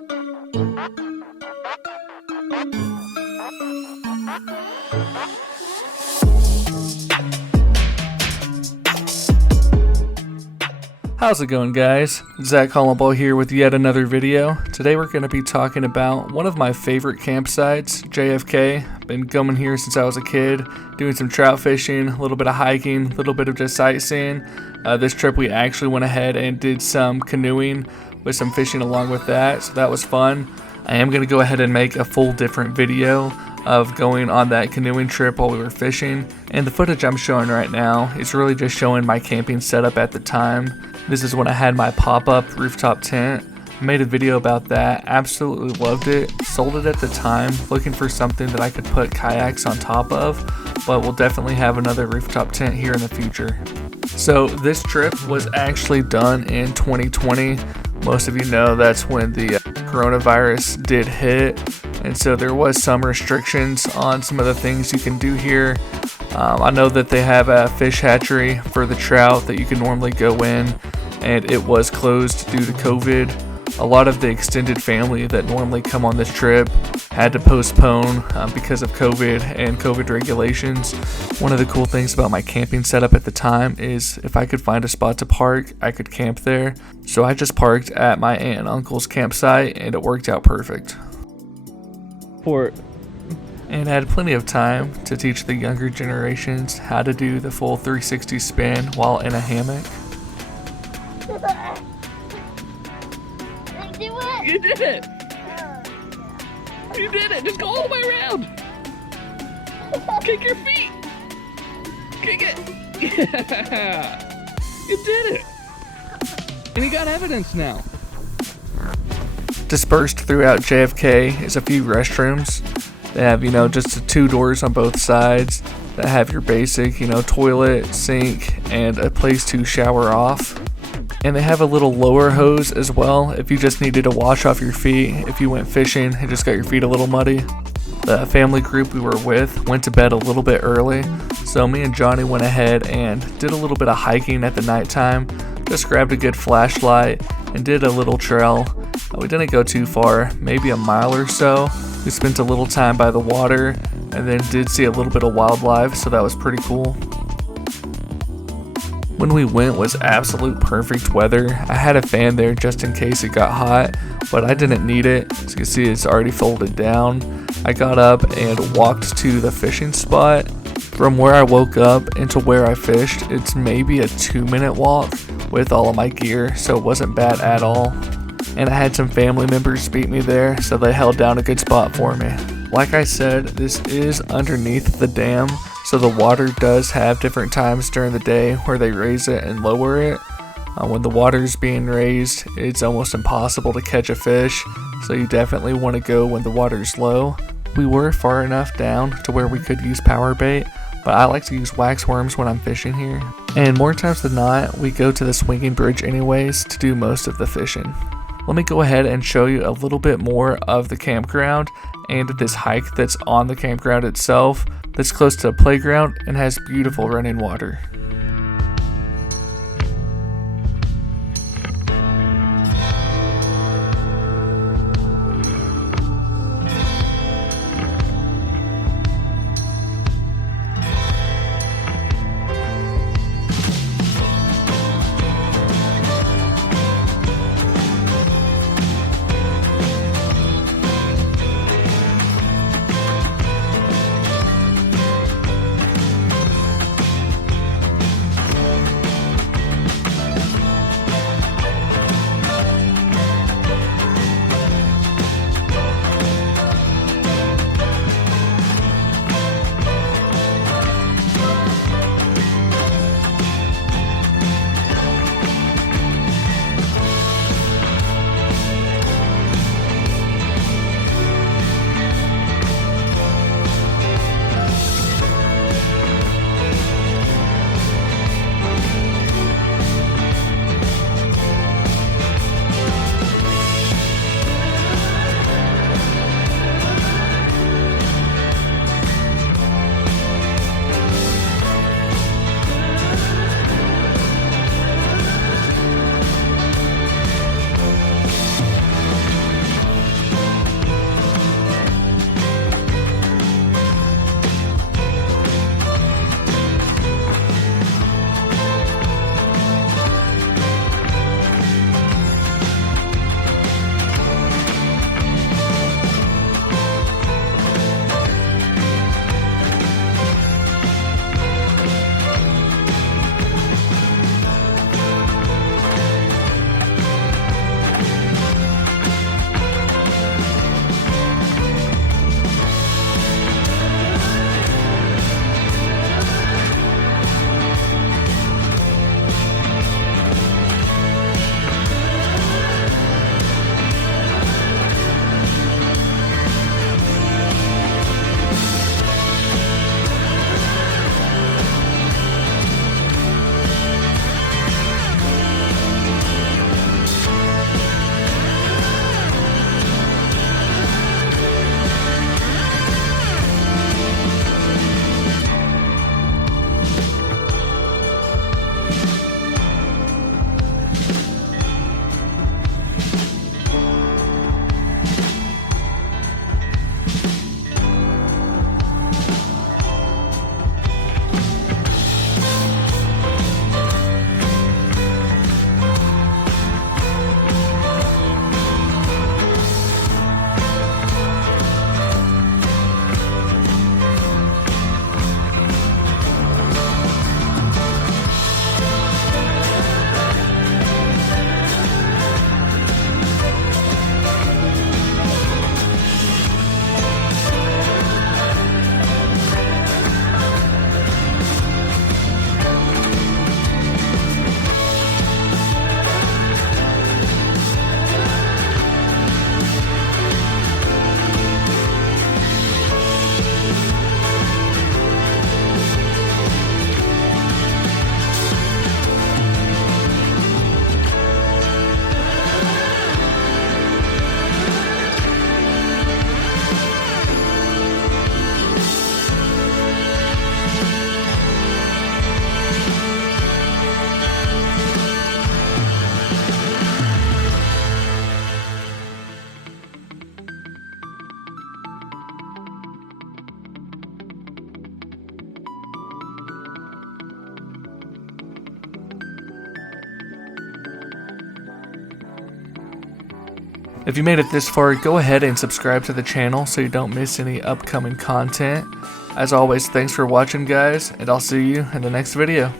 How's it going, guys? Zach Hollaball here with yet another video. Today we're going to be talking about one of my favorite campsites, JFK. Been coming here since I was a kid, doing some trout fishing, a little bit of hiking, a little bit of just sightseeing. This trip we actually went ahead and did some canoeing with some fishing along with that, so that was fun. I am going to go ahead and make a full different video of going on that canoeing trip while we were fishing, and the footage I'm showing right now is really just showing my camping setup at the time. This is when I had my pop-up rooftop tent. I made a video about that, absolutely loved it, sold it at the time, looking for something that I could put kayaks on top of, but we'll definitely have another rooftop tent here in the future. So this trip was actually done in 2020. Most of you know that's when the coronavirus did hit, and so there was some restrictions on some of the things you can do here. I know that they have a fish hatchery for the trout that you can normally go in, and it was closed due to COVID. A lot of the extended family that normally come on this trip had to postpone because of COVID and COVID regulations. One of the cool things about my camping setup at the time is if I could find a spot to park, I could camp there. So I just parked at my aunt and uncle's campsite, and it worked out perfect. And had plenty of time to teach the younger generations how to do the full 360 spin while in a hammock. You did it! You did it! Just go all the way around! Kick your feet! Kick it! Yeah! You did it! And you got evidence now. Dispersed throughout JFK is a few restrooms. They have, just 2 doors on both sides that have your basic, toilet, sink, and a place to shower off. And they have a little lower hose as well if you just needed to wash off your feet if you went fishing and just got your feet a little muddy. The family group we were with went to bed a little bit early, so me and Johnny went ahead and did a little bit of hiking at the nighttime. Just grabbed a good flashlight and did a little trail. We didn't go too far, maybe a mile or so. We spent a little time by the water and then did see a little bit of wildlife, so that was pretty cool. When we went was absolute perfect weather. I had a fan there just in case it got hot, but I didn't need it. As you can see, it's already folded down. I got up and walked to the fishing spot. From where I woke up into where I fished, it's maybe a 2-minute walk with all of my gear, so it wasn't bad at all. And I had some family members beat me there, so they held down a good spot for me. Like I said, this is underneath the dam, so the water does have different times during the day where they raise it and lower it. When the water is being raised, it's almost impossible to catch a fish, so you definitely want to go when the water is low. We were far enough down to where we could use power bait, but I like to use wax worms when I'm fishing here. And more times than not, we go to the swinging bridge anyways to do most of the fishing. Let me go ahead and show you a little bit more of the campground and this hike that's on the campground itself, that's close to a playground and has beautiful running water. If you made it this far, go ahead and subscribe to the channel so you don't miss any upcoming content. As always, thanks for watching, guys, and I'll see you in the next video.